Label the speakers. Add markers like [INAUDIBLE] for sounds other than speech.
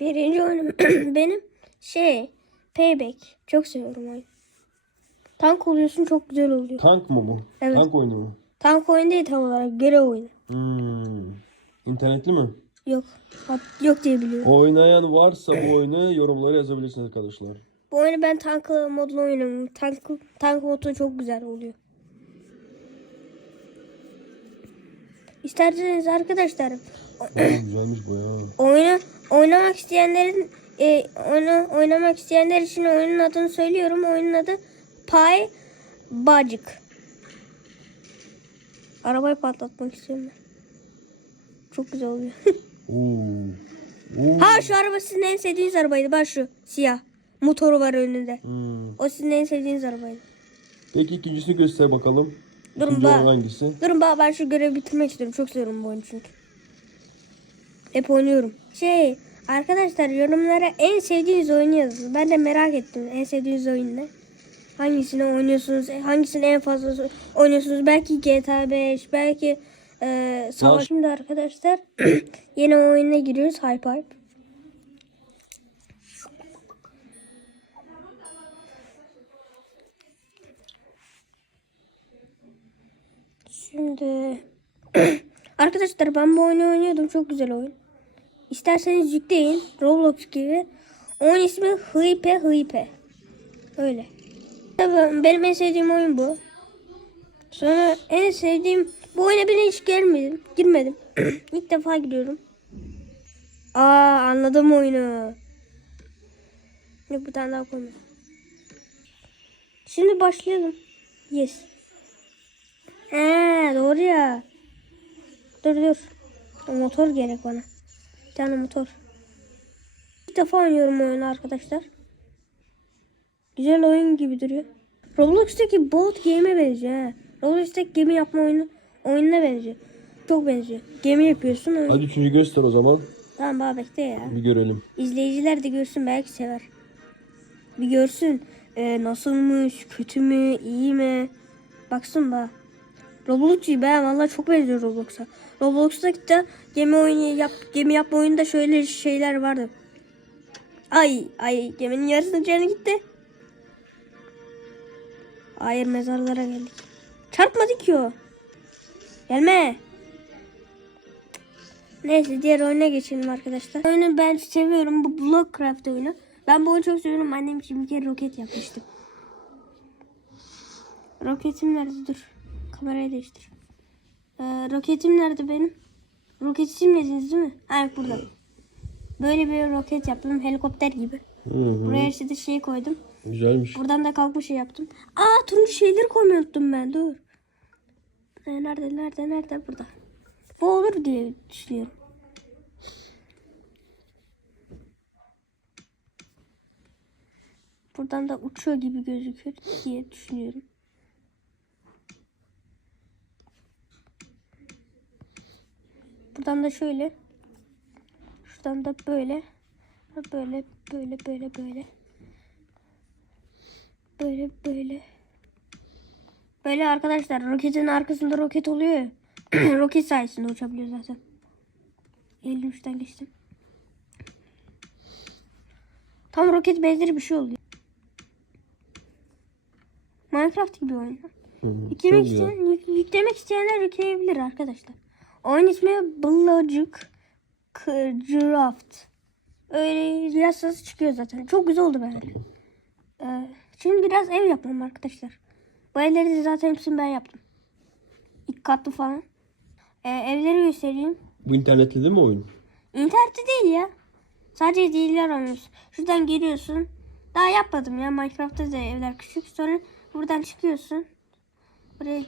Speaker 1: Birinci oyunum [CLEARS THROAT] benim şey Payback. Çok seviyorum oyunu. Tank oluyorsun çok güzel oluyor.
Speaker 2: Tank mı bu?
Speaker 1: Evet.
Speaker 2: Tank oyunu mu?
Speaker 1: Tank oyunu değil tam olarak görev oyunu.
Speaker 2: Hmm. İnternetli mi?
Speaker 1: Yok. Yok diye biliyorum.
Speaker 2: Oynayan varsa bu oyunu yorumlara yazabilirsiniz arkadaşlar.
Speaker 1: Bu oyunu ben tank modlu oynuyorum. Tank, tank modu çok güzel oluyor. İsterseniz arkadaşlar
Speaker 2: Oo, güzelmiş bu ya.
Speaker 1: oyunu oynamak isteyenlerin e, oyunu oynamak isteyenler için oyunun adını söylüyorum. Oyunun adı Pay Bacık. Arabayı patlatmak istiyorum ben. Çok güzel oluyor. [LAUGHS]
Speaker 2: Oo. Oo.
Speaker 1: ha şu araba sizin en sevdiğiniz arabaydı. Bak şu siyah. Motoru var önünde.
Speaker 2: Hmm.
Speaker 1: O sizin en sevdiğiniz arabaydı.
Speaker 2: Peki ikincisini göster bakalım.
Speaker 1: Durun
Speaker 2: İkinci oyun hangisi?
Speaker 1: Durun bak ben şu görevi bitirmek istiyorum. Çok seviyorum bu oyunu çünkü. Hep oynuyorum. Şey arkadaşlar yorumlara en sevdiğiniz oyunu yazın. Ben de merak ettim. En sevdiğiniz oyun ne? Hangisini oynuyorsunuz? Hangisini en fazla oynuyorsunuz? Belki GTA 5, belki e, savaş. Şimdi arkadaşlar [CLEARS THROAT] yeni oyuna giriyoruz. Hype Hype. Şimdi [CLEARS THROAT] arkadaşlar ben bu oyunu oynuyordum. Çok güzel oyun. İsterseniz yükleyin. Roblox gibi. Oyun ismi Hype Hype. Öyle. Tabii benim en sevdiğim oyun bu. Sonra en sevdiğim bu oyuna ben hiç gelmedim. Girmedim. [CLEARS THROAT] İlk defa giriyorum. Aa anladım oyunu. Yok bir tane daha koymadım. Şimdi başlayalım. Yes. He doğru ya. Dur dur. Motor gerek bana. Bir tane motor. İlk defa oynuyorum oyunu arkadaşlar. Güzel oyun gibi duruyor. Roblox'taki bot game'e benziyor ha. Roblox'taki gemi yapma oyunu oyununa benziyor. Çok benziyor. Gemi yapıyorsun. Oyun.
Speaker 2: Hadi üçüncü göster o zaman.
Speaker 1: Tamam baba bekle ya.
Speaker 2: Bir görelim.
Speaker 1: İzleyiciler de görsün belki sever. Bir görsün e, nasılmış, kötü mü, iyi mi? Baksın bak. Roblox'u ben valla çok benziyor Roblox'a. Roblox'ta gemi oyunu yap, gemi yapma oyunda şöyle şeyler vardı. Ay ay geminin yarısının canı gitti. Hayır mezarlara geldik. Çarpmadı ki o. Gelme. Neyse diğer oyuna geçelim arkadaşlar. Oyunu ben seviyorum. Bu Blockcraft oyunu. Ben bu oyunu çok seviyorum. Annem için bir kere roket yapmıştım. Roketim nerede? Dur. Kamerayı değiştir. Ee, roketim nerede benim? Roketi silmediniz değil mi? Ha yok burada. Böyle bir roket yaptım. Helikopter gibi.
Speaker 2: Hı hı.
Speaker 1: Buraya işte de şey koydum.
Speaker 2: Güzelmiş.
Speaker 1: Buradan da kalkma şey yaptım. Aa turuncu şeyleri koymayı unuttum ben. Dur. Ee, nerede nerede nerede burada. Bu olur diye düşünüyorum. Buradan da uçuyor gibi gözükür diye düşünüyorum. Buradan da şöyle. Şuradan da böyle. Böyle böyle böyle böyle. Böyle böyle. Böyle arkadaşlar roketin arkasında roket oluyor [CLEARS THROAT] roket sayesinde uçabiliyor zaten. 53'ten geçtim. Tam roket benzeri bir şey oluyor. Minecraft gibi oyun. Yüklemek, isteyen, yük- yüklemek isteyenler yükleyebilir arkadaşlar. Oyun ismi Blocuk Craft. Öyle yazısı çıkıyor zaten. Çok güzel oldu bence. Ee, şimdi biraz ev yapmam arkadaşlar. Bu evleri de zaten hepsini ben yaptım. İlk katlı falan. Ee, evleri göstereyim.
Speaker 2: Bu internetli değil mi oyun?
Speaker 1: İnternette değil ya. Sadece değiller oynuyorsun. Şuradan geliyorsun. Daha yapmadım ya. Minecraft'ta da evler küçük. Sonra buradan çıkıyorsun. Buraya